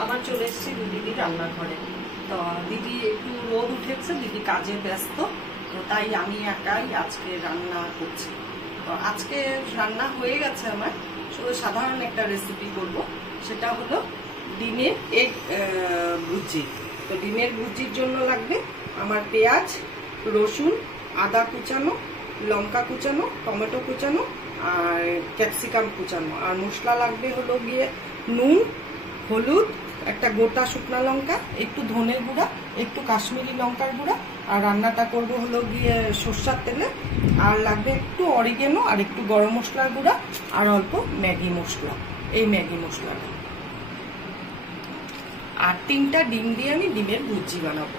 আবার চলে এসেছি দিদি রান্নাঘরে। তো দিদি একটু রোদ উঠেছে, দিদি কাজে ব্যস্ত, তো তাই আমি একাই আজকে রান্না করছি। তো আজকে রান্না হয়ে গেছে আমার, শুধু সাধারণ একটা রেসিপি করব, সেটা হলো ডিমের এগ ভুজি। তো ডিমের ভুজির জন্য লাগবে আমার পেঁয়াজ, রসুন, আদা কুচানো, লঙ্কা কুচানো, টমেটো কুচানো আর ক্যাপসিকাম কুচানো। আর মশলা লাগবে হলো গিয়ে নুন, হলুদ, একটা গোটা শুকনো লঙ্কা, একটু ধনে গুঁড়া, একটু কাশ্মীরি লঙ্কার গুঁড়া। আর রান্নাটা করব হলো গিয়ে সর্ষের তেলে। আর লাগবে একটু অরিগেনো আর একটু গরম মশলার গুঁড়া আর অল্প ম্যাগি মশলা, এই ম্যাগি মশলাটা। আর 3টা ডিম দিয়ে আমি ডিমের ভুজি বানাবো।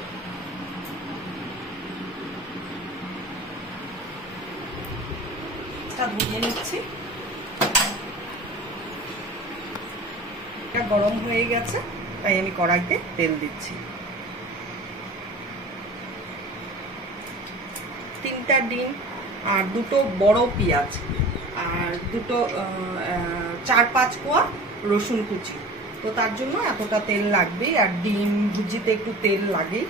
এটা ধুয়ে নিচ্ছি। এটা গরম হয়ে গেছে, তাই আমি কড়াইতে তেল দিচ্ছি। 3টা ডিম আর 2টো বড় পেঁয়াজ আর 4-5 কোয়া রসুন কুচি। তো তার জন্য এতটা তেল লাগবে, আর ডিম ভুজিতে একটু তেল লাগে।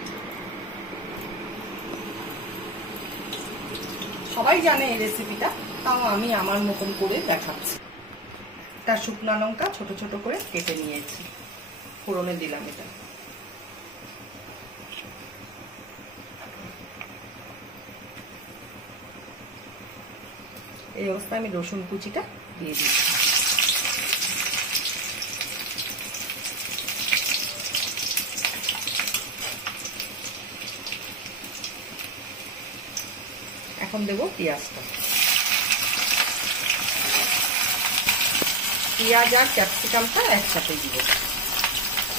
সবাই জানে এই রেসিপিটা, তাও আমি আমার মতন করে দেখাচ্ছি। একটা শুকনো লঙ্কা ছোট ছোট করে কেটে নিয়েছি, ফোড়নে দিলাম এটা। এই অবস্থায় আমি রসুন কুচিটা দিয়ে দিচ্ছি। এখন দেবো পেঁয়াজটা। পেঁয়াজ আর ক্যাপসিকামটা একসাথে দিব,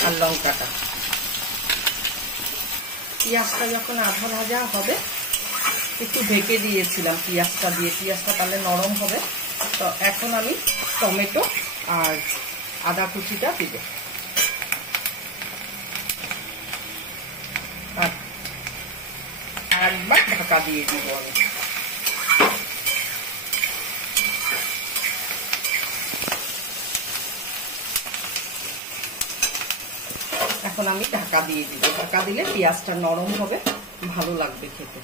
আর লঙ্কাটা। পেঁয়াজটা যখন আধা ভাজা হবে, একটু ঢেকে দিয়েছিলাম পেঁয়াজটা দিয়ে, পেঁয়াজটা তাহলে নরম হবে। তো এখন আমি টমেটো আর আদা কুচিটা দিব, আর একবার ঢাকা দিয়ে দিব আমি। এখন আমি ঢাকা দিয়ে দিব, ঢাকা দিলে পেঁয়াজটা নরম হবে, ভালো লাগবে খেতে।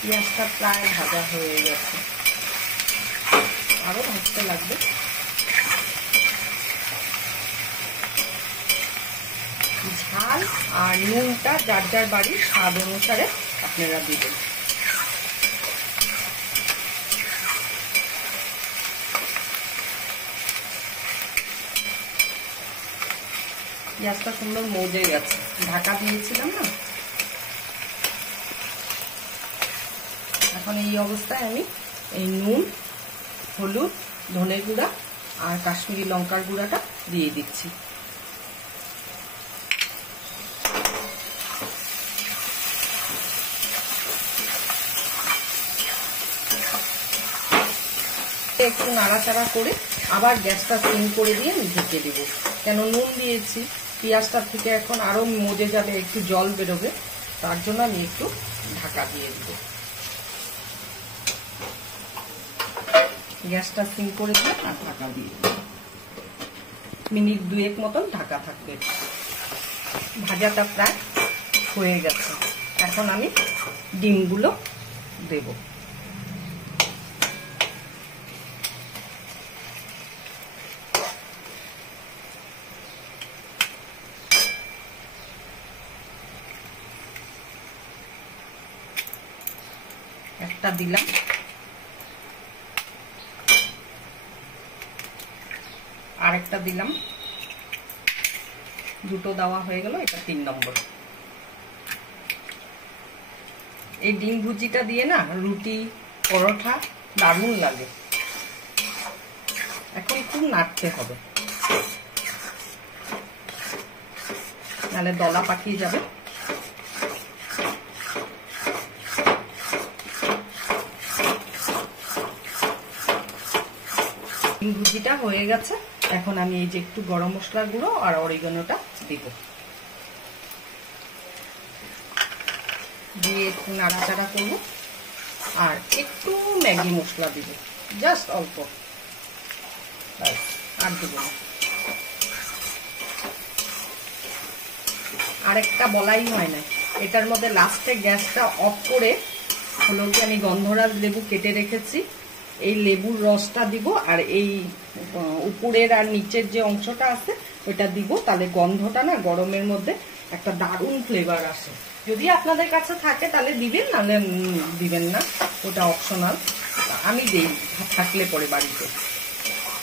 পেঁয়াজটা প্রায় ভাজা হয়ে গেছে, আরো ভাজতে লাগবে। ঝাল আর নুনটা যার যার বাড়ির স্বাদ অনুসারে আপনারা দিবেন। পেঁয়াজটা সুন্দর মজে গেছে, ঢাকা দিয়েছিলাম না। এখন এই অবস্থায় আমি এই নুন, হলুদ, ধনে গুঁড়া আর কাশ্মীরি লঙ্কার গুঁড়াটা দিয়ে দিচ্ছি। একটু নাড়াচাড়া করে আবার গ্যাসটা সিম করে দিয়ে ঢেকে দেব, কেন নুন দিয়েছি। পেঁয়াজটার থেকে এখন আরো মজে যাবে, একটু জল বেরোবে, তার জন্য আমি একটু ঢাকা দিয়ে দেব। গ্যাসটা সিম করে দিয়ে আর ঢাকা দিয়ে দেব, মিনিট 2 মতন ঢাকা থাকবে। ভাজাটা প্রায় হয়ে গেছে, এখন আমি ডিমগুলো দেব। একটা দিলাম, আরেকটা দিলাম, 2টো দেওয়া হয়ে গেল, এটা 3 নম্বর। এই ডিম ভুজিটা দিয়ে না রুটি, পরোটা দারুণ লাগে। এখন খুব নাড়তে হবে, নাহলে দলা পাকিয়ে যাবে। ডিম ভুজিটা হয়ে গেছে, এখন আমি এই যে একটু গরম মশলার গুঁড়ো আর অরিগানোটা দিব, দিয়ে একটু নাড়াচাড়া করবো। আর একটু ম্যাগি মশলা দিব, জাস্ট অল্প, আর দিব না। আরেকটা বলাই হয় না, এটার মধ্যে লাস্টে গ্যাসটা অফ করে হলো কি আমি গন্ধরাজ লেবু কেটে রেখেছি, এই লেবুর রসটা দিব, আর এই উপরের আর নিচের যে অংশটা আছে ওটা দিব। তাহলে গন্ধটা না গরমের মধ্যে একটা দারুণ ফ্লেভার আসে। যদি আপনাদের কাছে থাকে তাহলে দিবেন, নাহলে দিবেন না, ওটা অপশনাল। আমি দিই থাকলে পরে বাড়িতে।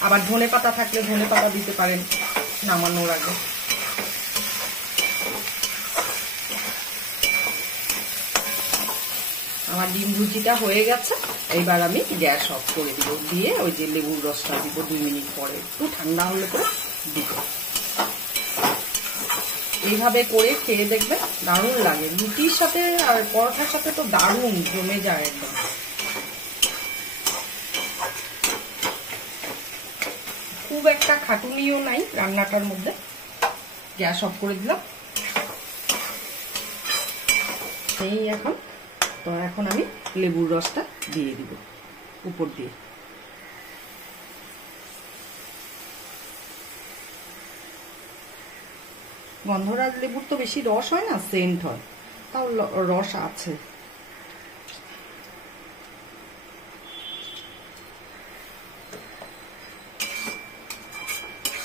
আবার ধনে পাতা থাকলে ধনে পাতা দিতে পারেন নামানোর আগে। আমার ডিম ভুজিটা হয়ে গেছে, এইবার আমি গ্যাস অফ করে দিব, দিয়ে ওই যে লেবুর রসটা দিব 2 মিনিট পরে, একটু ঠান্ডা হলে পরে দিব। এইভাবে করে খেয়ে দেখবেন, দারুণ লাগে। রুটির সাথে আর পরোটার সাথে তো দারুণ জমে যায় একদম। খুব একটা খাটুনিও নাই রান্নাটার মধ্যে। গ্যাস অফ করে দিলাম। এই এখন তো এখন আমি লেবুর রসটা দিয়ে দিব উপর দিয়ে। গন্ধরাজ লেবুর তো বেশি রস হয় না, সেন্ট হয়, তাও রস আছে।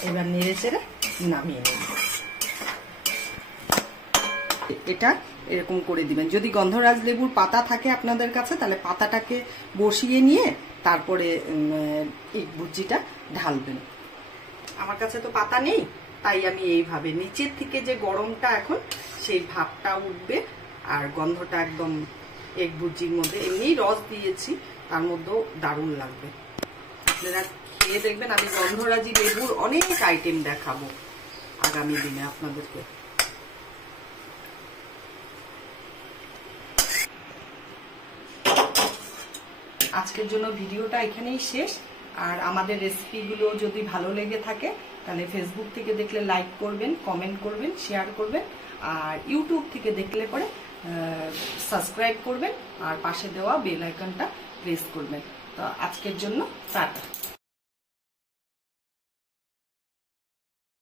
এবার নেড়ে চেড়ে নামিয়ে নেব। এটা এরকম করে দিবেন। যদি গন্ধরাজ লেবুর পাতা থাকে আপনাদের কাছে তাহলে পাতাটাকে বসিয়ে নিয়ে তারপরে এই ভুজিটা ঢালবেন। আমার কাছে তো পাতা নেই, তাই আমি এইভাবে নিচের থেকে যে গরমটা এখন সেই ভাবটা উঠবে, আর গন্ধটা একদম এক ভুজির মধ্যে, এমনি রস দিয়েছি তার মধ্যেও দারুণ লাগবে। আপনারা খেয়ে দেখবেন। আমি গন্ধরাজি লেবুর অনেক আইটেম দেখাবো আগামী দিনে আপনাদেরকে। আজকের জন্য ভিডিওটা এখানেই শেষ। আর আমাদের রেসিপিগুলো যদি ভালো লেগে থাকে তাহলে ফেসবুক থেকে দেখলে লাইক করবেন, কমেন্ট করবেন, শেয়ার করবেন, আর ইউটিউব থেকে দেখলে পরে সাবস্ক্রাইব করবেন, আর পাশে দেওয়া বেল আইকনটা প্রেস করবেন। তো আজকের জন্য টাটা।